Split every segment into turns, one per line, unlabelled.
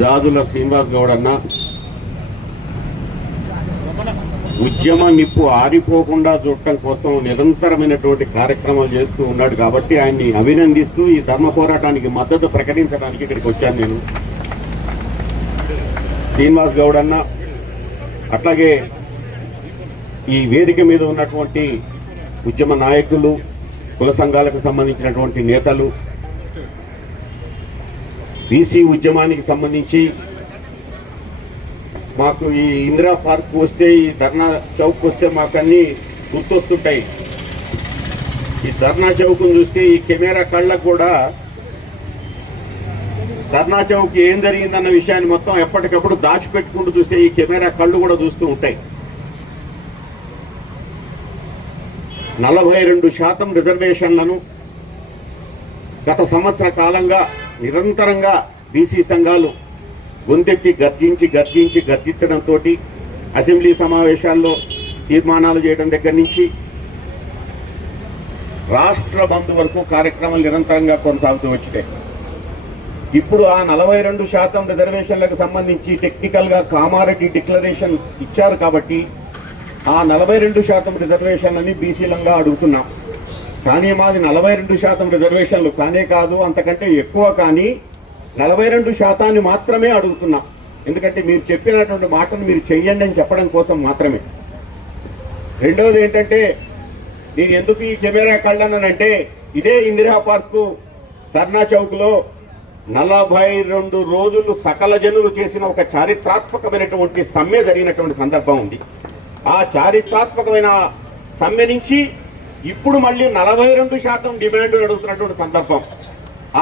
జాదుల శ్రీనివాస్ గౌడ్ అన్న. ఉద్యమ నిప్పు ఆరిపోకుండా చూడటం కోసం నిరంతరమైనటువంటి కార్యక్రమాలు చేస్తూ ఉన్నాడు కాబట్టి ఆయన్ని అభినందిస్తూ ఈ ధర్మ పోరాటానికి మద్దతు ప్రకటించడానికి ఇక్కడికి వచ్చాను నేను. శ్రీనివాస్ గౌడ్ అన్న అట్లాగే ఈ వేదిక మీద ఉన్నటువంటి ఉద్యమ నాయకులు కుల సంఘాలకు సంబంధించినటువంటి నేతలు బీసీ ఉద్యమానికి సంబంధించి మాకు ఈ ఇందిరా పార్క్ వస్తే ఈ ధర్నా చౌక్ వస్తే మాకు అన్ని గుర్తొస్తుంటాయి. ఈ ధర్నా చౌక్ను చూస్తే ఈ కెమెరా కళ్ళకు కూడా ధర్నా చౌక్ ఏం జరిగిందన్న విషయాన్ని మొత్తం ఎప్పటికప్పుడు దాచిపెట్టుకుంటూ చూస్తే ఈ కెమెరా కళ్ళు కూడా చూస్తూ ఉంటాయి. నలభై రెండు శాతం రిజర్వేషన్లను గత సంవత్సర కాలంగా నిరంతరంగా బీసీ సంఘాలు గొంతెత్తి గర్జించి గర్జించి గర్జించడంతో అసెంబ్లీ సమావేశాల్లో తీర్మానాలు చేయడం దగ్గర నుంచి రాష్ట్ర బంధు వరకు కార్యక్రమాలు నిరంతరంగా కొనసాగుతూ వచ్చినాయి. ఇప్పుడు ఆ నలభై రెండు శాతం రిజర్వేషన్లకు సంబంధించి టెక్నికల్గా కామారెడ్డి డిక్లరేషన్ ఇచ్చారు కాబట్టి ఆ నలభై రెండు శాతం రిజర్వేషన్లని బీసీలంగా అడుగుతున్నాం. కానీ మాది నలభై రెండు శాతం రిజర్వేషన్లు. కానే కాదు అంతకంటే ఎక్కువ కానీ నలభై రెండు శాతాన్ని మాత్రమే అడుగుతున్నాం. ఎందుకంటే మీరు చెప్పినటువంటి మాటను మీరు చెయ్యండి అని చెప్పడం కోసం మాత్రమే. రెండవది ఏంటంటే నేను ఎందుకు ఈ కెమెరా కళ్ళన్నానంటే ఇదే ఇందిరా పార్కు ధర్నా చౌక్లో నలభై రెండు రోజులు సకల జనులు చేసిన ఒక చారిత్రాత్మకమైనటువంటి సమ్మె జరిగినటువంటి సందర్భం ఉంది. ఆ చారిత్రాత్మకమైన సమ్మె నుంచి ఇప్పుడు మళ్ళీ నలభై రెండు శాతం డిమాండ్ అడుగుతున్నటువంటి సందర్భం.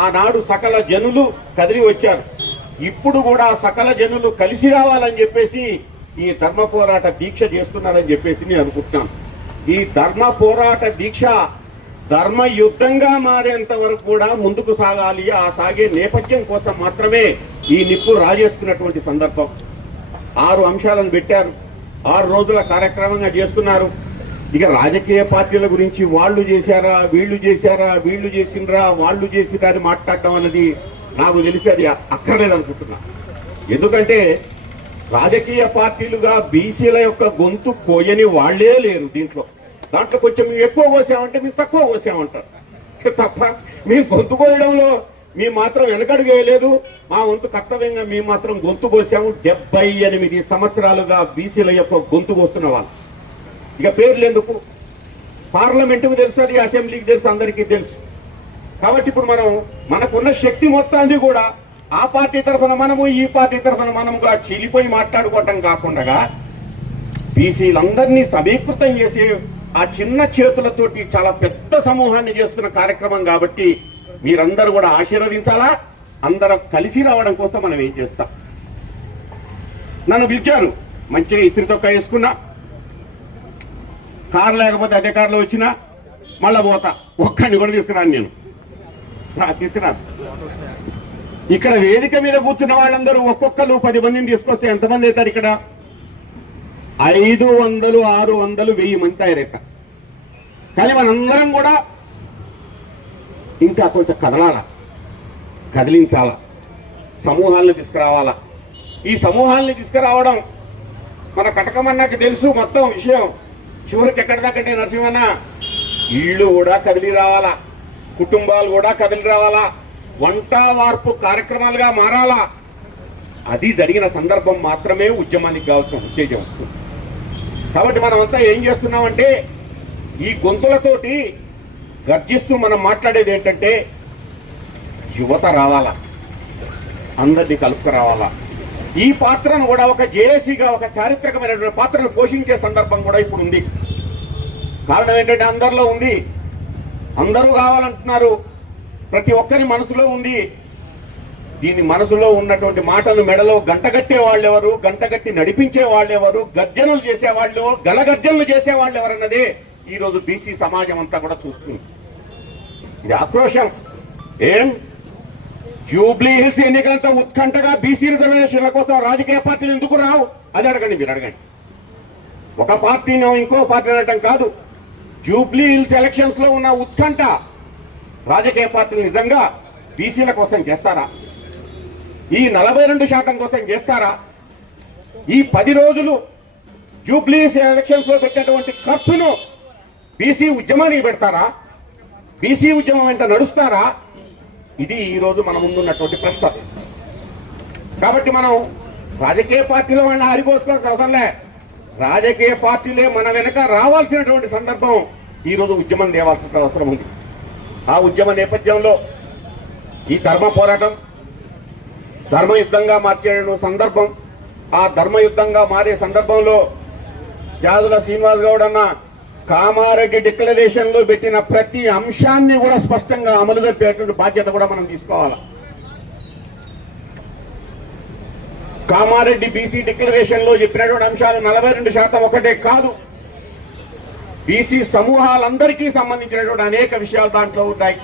ఆనాడు సకల జనులు కదిలి వచ్చారు. ఇప్పుడు కూడా సకల జనులు కలిసి రావాలని చెప్పేసి ఈ ధర్మ పోరాట దీక్ష చేస్తున్నారని చెప్పేసి నేను అనుకుంటున్నాను. ఈ ధర్మ పోరాట దీక్ష ధర్మ యుద్ధంగా మారేంత వరకు కూడా ముందుకు సాగాలి ఆ సాగే నేపథ్యం కోసం మాత్రమే ఈ నిప్పు రాజేస్తున్నటువంటి సందర్భం. ఆరు అంశాలను పెట్టారు. ఆరు రోజుల కార్యక్రమంగా చేస్తున్నారు. ఇక రాజకీయ పార్టీల గురించి వాళ్ళు చేశారా వీళ్ళు చేశారా వీళ్ళు చేసిండ్రా వాళ్ళు చేసిరా అని మాట్లాడటం అన్నది నాకు తెలిసి అది అక్కర్లేదనుకుంటున్నా. ఎందుకంటే రాజకీయ పార్టీలుగా బీసీల యొక్క గొంతు కోయని వాళ్ళే లేరు దీంట్లో. దాంట్లో కొంచెం మేము ఎక్కువ కోసామంటే మేము తక్కువ కోసామంటారు తప్ప మేము గొంతు కోయడంలో మేము మాత్రం వెనకడుగు వేయలేదు మా వంతు కర్తవ్యంగా మేము మాత్రం గొంతు కోసాము డెబ్బై ఎనిమిది సంవత్సరాలుగా బీసీల యొక్క గొంతు కోస్తున్న వాళ్ళు. ఇక పేర్లు ఎందుకు? పార్లమెంటుకు తెలుసు అది అసెంబ్లీకి తెలుసు అందరికీ తెలుసు. కాబట్టి ఇప్పుడు మనం మనకున్న శక్తి మొత్తాన్ని కూడా ఆ పార్టీ తరఫున మనము ఈ పార్టీ తరఫున మనముగా చీలిపోయి మాట్లాడుకోవటం కాకుండా బీసీలందరినీ సమీకృతం చేసి ఆ చిన్న చేతులతోటి చాలా పెద్ద సమూహాన్ని చేస్తున్న కార్యక్రమం కాబట్టి మీరందరూ కూడా ఆశీర్వదించాలా? అందరం కలిసి రావడం కోసం మనం ఏం చేస్తాం? నన్ను పిలిచారు. మంచిగా ఇస్త్రీ తొక్క వేసుకున్నా. కారు లేకపోతే అదే కారులో వచ్చినా మళ్ళా పోతా. ఒక్కడిని కూడా తీసుకురాను నేను. తీసుకురాను ఇక్కడ వేదిక మీద కూర్చున్న వాళ్ళందరూ ఒక్కొక్కరు పది మందిని తీసుకొస్తే ఎంతమంది అవుతారు ఇక్కడ? ఐదు వందలు ఆరు వందలు వెయ్యి మంది తయారైత కానీ మనందరం కూడా ఇంకా కొంచెం కదలాల? కదిలించాల? సమూహాలను తీసుకురావాలా? ఈ సమూహాలని తీసుకురావడం మన కటకమన్నకి తెలుసు మొత్తం విషయం. చివరికి ఎక్కడి దాకంటే నరసింహన్న? ఇళ్ళు కూడా కదిలి రావాలా? కుటుంబాలు కూడా కదిలి రావాలా? వంట వార్పు కార్యక్రమాలుగా మారాలా? అది జరిగిన సందర్భం మాత్రమే ఉద్యమానికి కావాల్సిన ఉత్తేజం వస్తుంది. కాబట్టి మనం అంతా ఏం చేస్తున్నామంటే ఈ గొంతులతోటి గర్జిస్తూ మనం మాట్లాడేది ఏంటంటే యువత రావాలా? అందరినీ కలుపుకు రావాలా? ఈ పాత్రను కూడా ఒక జేఏసీగా ఒక చారిత్రకమైనటువంటి పాత్రను పోషించే సందర్భం కూడా ఇప్పుడు ఉంది. కారణం ఏంటంటే అందరిలో ఉంది. అందరూ కావాలంటున్నారు. ప్రతి ఒక్కరి మనసులో ఉంది. దీని మనసులో ఉన్నటువంటి మాటలు మెడలో గంటగట్టే వాళ్ళెవరు? గంటగట్టి నడిపించే వాళ్ళెవరు? గర్జనలు చేసే వాళ్ళు గలగర్జనలు చేసే వాళ్ళు ఎవరన్నదే ఈరోజు బీసీ సమాజం అంతా కూడా చూస్తుంది. ఇది ఆక్రోశం ఏం? జూబ్లీ హిల్స్ ఎన్నికలంతా ఉత్కంఠగా బీసీ రిజర్వేషన్ల కోసం రాజకీయ పార్టీలు ఎందుకు రావు? అది అడగండి మీరు అడగండి. ఒక పార్టీనో ఇంకో పార్టీ అనటం కాదు. జూబ్లీ హిల్స్ ఎలక్షన్స్లో ఉన్న ఉత్కంఠ రాజకీయ పార్టీలు నిజంగా బీసీల కోసం చేస్తారా? ఈ నలభై రెండు శాతం కోసం చేస్తారా? ఈ పది రోజులు జూబ్లీ ఎలక్షన్స్లో పెట్టినటువంటి ఖర్చును బీసీ ఉద్యమానికి పెడతారా? బీసీ ఉద్యమం వెంట నడుస్తారా? ఇది ఈరోజు మన ముందున్నటువంటి ప్రశ్న. కాబట్టి మనం రాజకీయ పార్టీలో వాళ్ళని ఆరిపోసుకోవాల్సిన అవసరం లే. రాజకీయ పార్టీలే మన వెనక రావాల్సినటువంటి సందర్భం ఈ రోజు ఉద్యమం తేవాల్సిన అవసరం ఉంది. ఆ ఉద్యమ నేపథ్యంలో ఈ ధర్మ పోరాటం ధర్మయుద్ధంగా మార్చే సందర్భం ఆ ధర్మయుద్ధంగా మారే సందర్భంలో జాదుల శ్రీనివాస్ గౌడ్ అన్న కామారెడ్డి డిక్లరేషన్లో పెట్టిన ప్రతి అంశాన్ని కూడా స్పష్టంగా అమలు జరిపేటువంటి బాధ్యత కూడా మనం తీసుకోవాలి? కామారెడ్డి బీసీ డిక్లరేషన్లో చెప్పినటువంటి అంశాలు నలభై రెండు శాతం ఒకటే కాదు. బీసీ సమూహాలందరికీ సంబంధించినటువంటి అనేక విషయాలు దాంట్లో ఉంటాయి.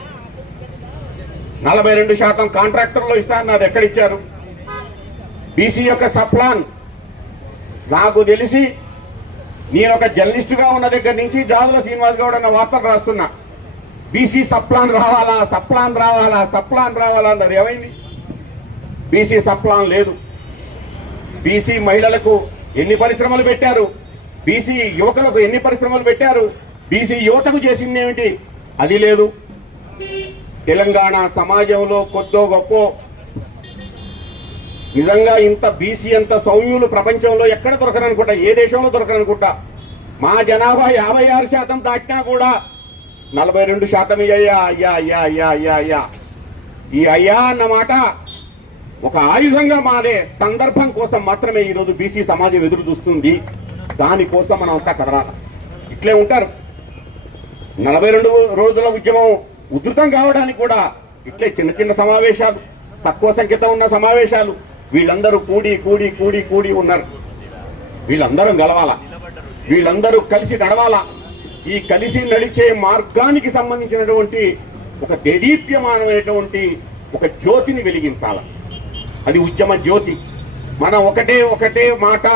నలభై రెండు శాతం కాంట్రాక్టర్లు ఇస్తానన్నారు. ఎక్కడిచ్చారు బీసీ యొక్క సప్లాన్. నాకు తెలిసి నేను ఒక జర్నలిస్టుగా ఉన్న దగ్గర నుంచి జాదుల శ్రీనివాస్ గౌడ్ అన్న వార్తలు రాస్తున్నా. బీసీ సప్లాన్ రావాలా? సప్లాన్ రావాలా? సప్లాన్ రావాలా అన్నారు. ఏమైంది? బీసీ సప్లాన్ లేదు. బీసీ మహిళలకు ఎన్ని పరిశ్రమలు పెట్టారు? బీసీ యువకులకు ఎన్ని పరిశ్రమలు పెట్టారు? బీసీ యువతకు చేసింది ఏమిటి? అది లేదు. తెలంగాణ సమాజంలో కొద్దో గొప్ప నిజంగా ఇంత బీసీ అంత సౌమ్యులు ప్రపంచంలో ఎక్కడ దొరకరనుకుంటా? ఏ దేశంలో దొరకరనుకుంటా? మా జనాభా యాభై ఆరు శాతం దాటినా కూడా నలభై రెండు శాతం అయ్యా అయ్యా అయ్యా అయ్యా అయ్యా అయ్యా. ఈ అయ్యా అన్నమాట ఒక ఆయుధంగా మారే సందర్భం కోసం మాత్రమే ఈరోజు బీసీ సమాజం ఎదురు చూస్తుంది. దానికోసం మనం అంతా కదలాలి ఇట్లే ఉంటారు. నలభై రెండు రోజుల ఉద్యమం ఉధృతం కావడానికి కూడా ఇట్లే చిన్న చిన్న సమావేశాలు తక్కువ సంఖ్యతో ఉన్న సమావేశాలు వీళ్ళందరూ కూడి కూడి కూడి కూడి ఉన్నారు. వీళ్ళందరూ గలవాలా? వీళ్ళందరూ కలిసి నడవాలా? ఈ కలిసి నడిచే మార్గానికి సంబంధించినటువంటి ఒక దేదీప్యమానమైనటువంటి ఒక జ్యోతిని వెలిగించాల? అది ఉద్యమ జ్యోతి. మనం ఒకటే ఒకటే మాట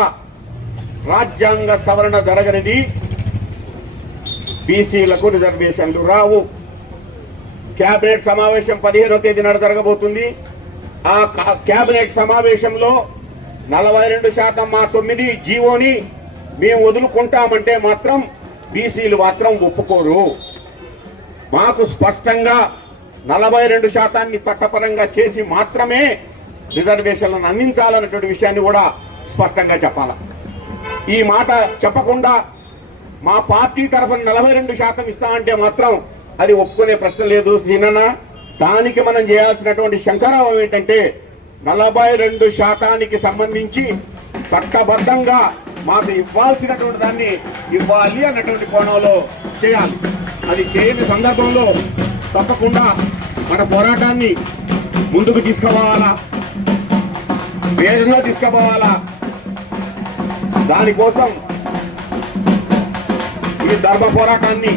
రాజ్యాంగ సవరణ జరగనిది. బీసీలకు రిజర్వేషన్లు రావు. కేబినెట్ సమావేశం పదిహేనో తేదీ నాడు జరగబోతుంది. ఆ కేబినెట్ సమావేశంలో నలభై రెండు శాతం మా తొమ్మిది జీవోని మేము వదులుకుంటామంటే మాత్రం బీసీలు మాత్రం ఒప్పుకోరు. మాకు స్పష్టంగా నలభై రెండు శాతాన్ని చట్టపరంగా చేసి మాత్రమే రిజర్వేషన్లను అందించాలన్నటువంటి విషయాన్ని కూడా స్పష్టంగా చెప్పాల. ఈ మాట చెప్పకుండా మా పార్టీ తరఫున నలభై రెండు శాతం ఇస్తామంటే మాత్రం అది ఒప్పుకునే ప్రశ్న లేదు నిన్ననా దానికి మనం చేయాల్సినటువంటి శంకరావం ఏంటంటే నలభై రెండు శాతానికి సంబంధించి చట్టబద్ధంగా మాకు ఇవ్వాల్సినటువంటి దాన్ని ఇవ్వాలి అన్నటువంటి కోణంలో చేయాలి. అది చేయని సందర్భంలో తప్పకుండా మన పోరాటాన్ని ముందుకు తీసుకుపోవాలా వేగంగా తీసుకుపోవాలా దానికోసం ఈ ధర్మ పోరాటాన్ని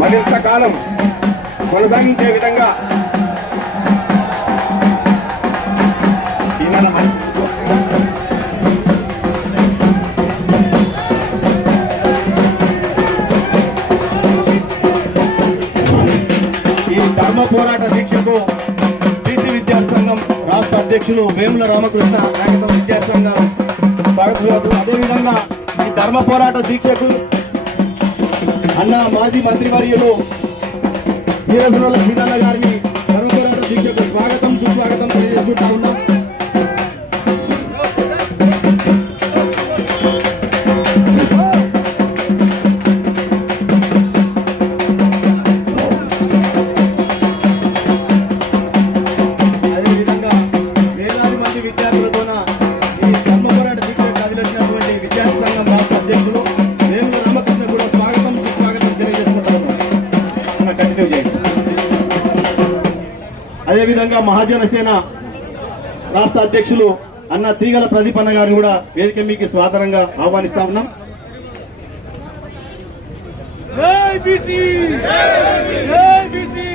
మరింత కాలం కొనసాగించే విధంగా. ఈ
ధర్మ పోరాట దీక్షకు బీసీ విద్యాసంఘం రాష్ట్ర అధ్యక్షులు వేముల రామకృష్ణ నాయకత్వ విద్యార్థి సంఘం స్వాగతం అదేవిధంగా ఈ ధర్మ పోరాట దీక్షకు అన్న మాజీ మంత్రివర్యులు ఈ రోజు వీరసనుల సీతన్న గారిని కరుణ దీక్షకు స్వాగతం సుస్వాగతం తెలియజేసుకుంటా ఉన్నాం. అదేవిధంగా మహాజన సేన రాష్ట్ర అధ్యక్షులు అన్న తీగల ప్రదీప్ అన్న గారిని కూడా వేదిక మీకు స్వాగతంగా ఆహ్వానిస్తా ఉన్నాం.
జై బీసీ! జై బీసీ!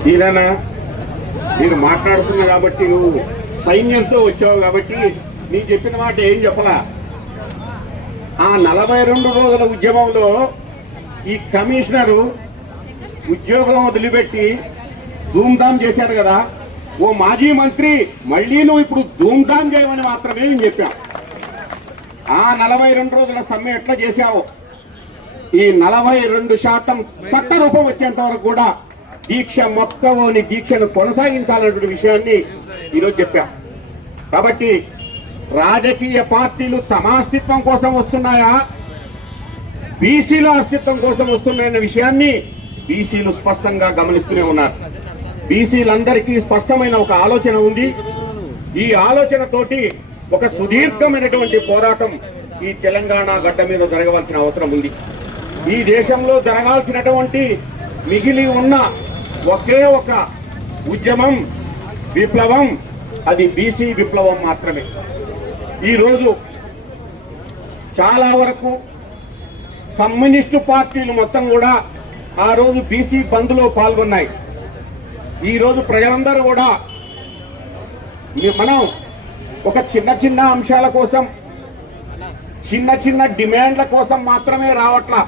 సీనన్న మీరు మాట్లాడుతున్నావు కాబట్టి నువ్వు సైన్యంతో వచ్చావు కాబట్టి నీ చెప్పిన మాట ఏం చెప్పలా? ఆ నలభై రెండు రోజుల ఉద్యమంలో ఈ కమిషనరు ఉద్యోగం వదిలిపెట్టి ధూమ్ధామ్ చేశారు కదా. ఓ మాజీ మంత్రి మళ్ళీ నువ్వు ఇప్పుడు ధూమ్ధామ్ చేయమని మాత్రమే నేను చెప్పాం. ఆ నలభై రెండు రోజుల సమ్మె ఎట్లా చేశావు? ఈ నలభై రెండు శాతం చట్ట రూపం వచ్చేంత వరకు కూడా దీక్ష మొత్తం దీక్షను కొనసాగించాలన్నటువంటి విషయాన్ని ఈరోజు చెప్పాం. కాబట్టి రాజకీయ పార్టీలు తమ అస్తిత్వం కోసం వస్తున్నాయా? బీసీల అస్తిత్వం కోసం వస్తున్నాయన్న విషయాన్ని బీసీలు స్పష్టంగా గమనిస్తూనే ఉన్నారు. బీసీలందరికీ స్పష్టమైన ఒక ఆలోచన ఉంది. ఈ ఆలోచనతోటి ఒక సుదీర్ఘమైనటువంటి పోరాటం ఈ తెలంగాణ గడ్డ మీద జరగవలసిన అవసరం ఉంది. ఈ దేశంలో జరగాల్సినటువంటి మిగిలి ఉన్న ఒకే ఒక ఉద్యమం విప్లవం అది బీసీ విప్లవం మాత్రమే. ఈరోజు చాలా వరకు కమ్యూనిస్టు పార్టీలు మొత్తం కూడా ఆ రోజు బీసీ బంద్లో పాల్గొన్నాయి. ఈ రోజు ప్రజలందరూ కూడా మనం ఒక చిన్న చిన్న అంశాల కోసం చిన్న చిన్న డిమాండ్ల కోసం మాత్రమే రావట్లా.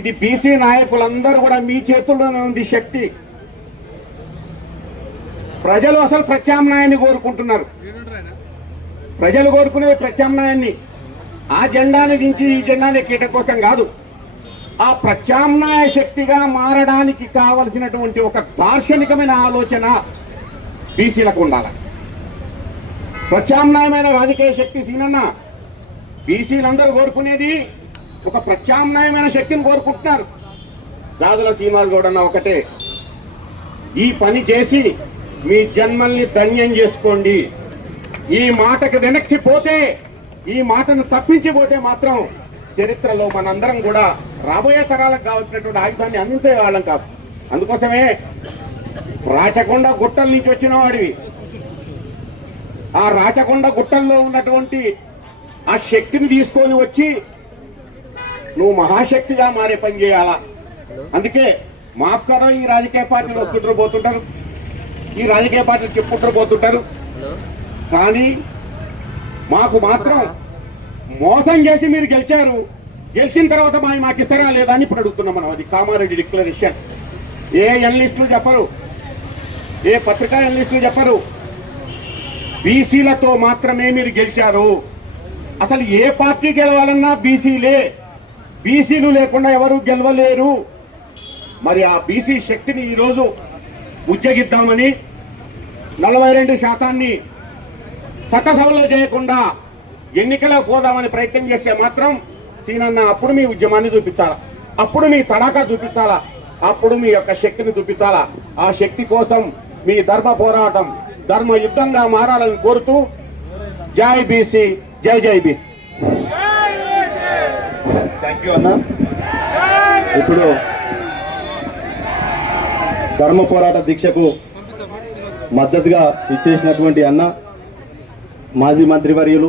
ఇది బీసీ నాయకులందరూ కూడా మీ చేతుల్లోనే ఉంది శక్తి. ప్రజలు అసలు ప్రత్యామ్నాయాన్ని కోరుకుంటున్నారు. ప్రజలు కోరుకునే ప్రత్యామ్నాయాన్ని ఆ జెండాని దించి ఈ జెండాని ఎక్కేట కోసం కాదు. ఆ ప్రత్యామ్నాయ శక్తిగా మారడానికి కావలసినటువంటి ఒక దార్శనికమైన ఆలోచన బీసీలకు ఉండాలి. ప్రత్యామ్నాయమైన రాజకీయ శక్తి సీనన్న బీసీలందరూ కోరుకునేది ఒక ప్రత్యామ్నాయమైన శక్తిని కోరుకుంటున్నారు. దాదుల సీమాలు గౌడ్ ఒకటే ఈ పని చేసి మీ జన్మల్ని ధన్యం చేసుకోండి. ఈ మాటకు వెనక్కి పోతే ఈ మాటను తప్పించిపోతే మాత్రం చరిత్రలో మనందరం కూడా రాబోయే తరాలకు కావాల్సినటువంటి ఆయుధాన్ని అందించే వాళ్ళం కాదు. అందుకోసమే రాచకొండ గుట్టల నుంచి వచ్చిన వాడివి. ఆ రాచకొండ గుట్టల్లో ఉన్నటువంటి ఆ శక్తిని తీసుకొని వచ్చి నువ్వు మహాశక్తిగా మారే పని చేయాలా? అందుకే మాఫ్ కరో ఈ రాజకీయ పార్టీలు వస్తుంటారు పోతుంటారు. ఈ రాజకీయ పార్టీలు చెప్పుకుంటారు పోతుంటారు. కానీ మాకు మాత్రం మోసం చేసి మీరు గెలిచారు. గెలిచిన తర్వాత మా మాకు ఇస్తారా లేదా అని ఇప్పుడు అడుగుతున్నాం మనం. అది కామారెడ్డి డిక్లరేషన్. ఏ ఎనలిస్టులు చెప్పరు? ఏ పత్రికా ఎనలిస్టులు చెప్పరు? బీసీలతో మాత్రమే మీరు గెలిచారు. అసలు ఏ పార్టీ గెలవాలన్నా బీసీలే. బీసీలు లేకుండా ఎవరు గెలవలేరు. మరి ఆ బీసీ శక్తిని ఈరోజు ఉజ్జగిద్దామని నలభై రెండు శాతాన్ని చట్టసభలో చేయకుండా ఎన్నికలకు పోదామని ప్రయత్నం చేస్తే మాత్రం సీనన్న అప్పుడు మీ ఉద్యమాన్ని చూపించాలా? అప్పుడు మీ తడాకా చూపించాలా? అప్పుడు మీ యొక్క శక్తిని చూపించాలా? ఆ శక్తి కోసం మీ ధర్మ పోరాటం ధర్మ యుద్ధంగా మారాలని కోరుతూ జై బీసీ జై జై బీసీ.
థ్యాంక్ యూ అన్న. ఇప్పుడు ధర్మ పోరాట దీక్షకు మద్దతుగా ఇచ్చేసినటువంటి అన్న మాజీ మంత్రివర్యులు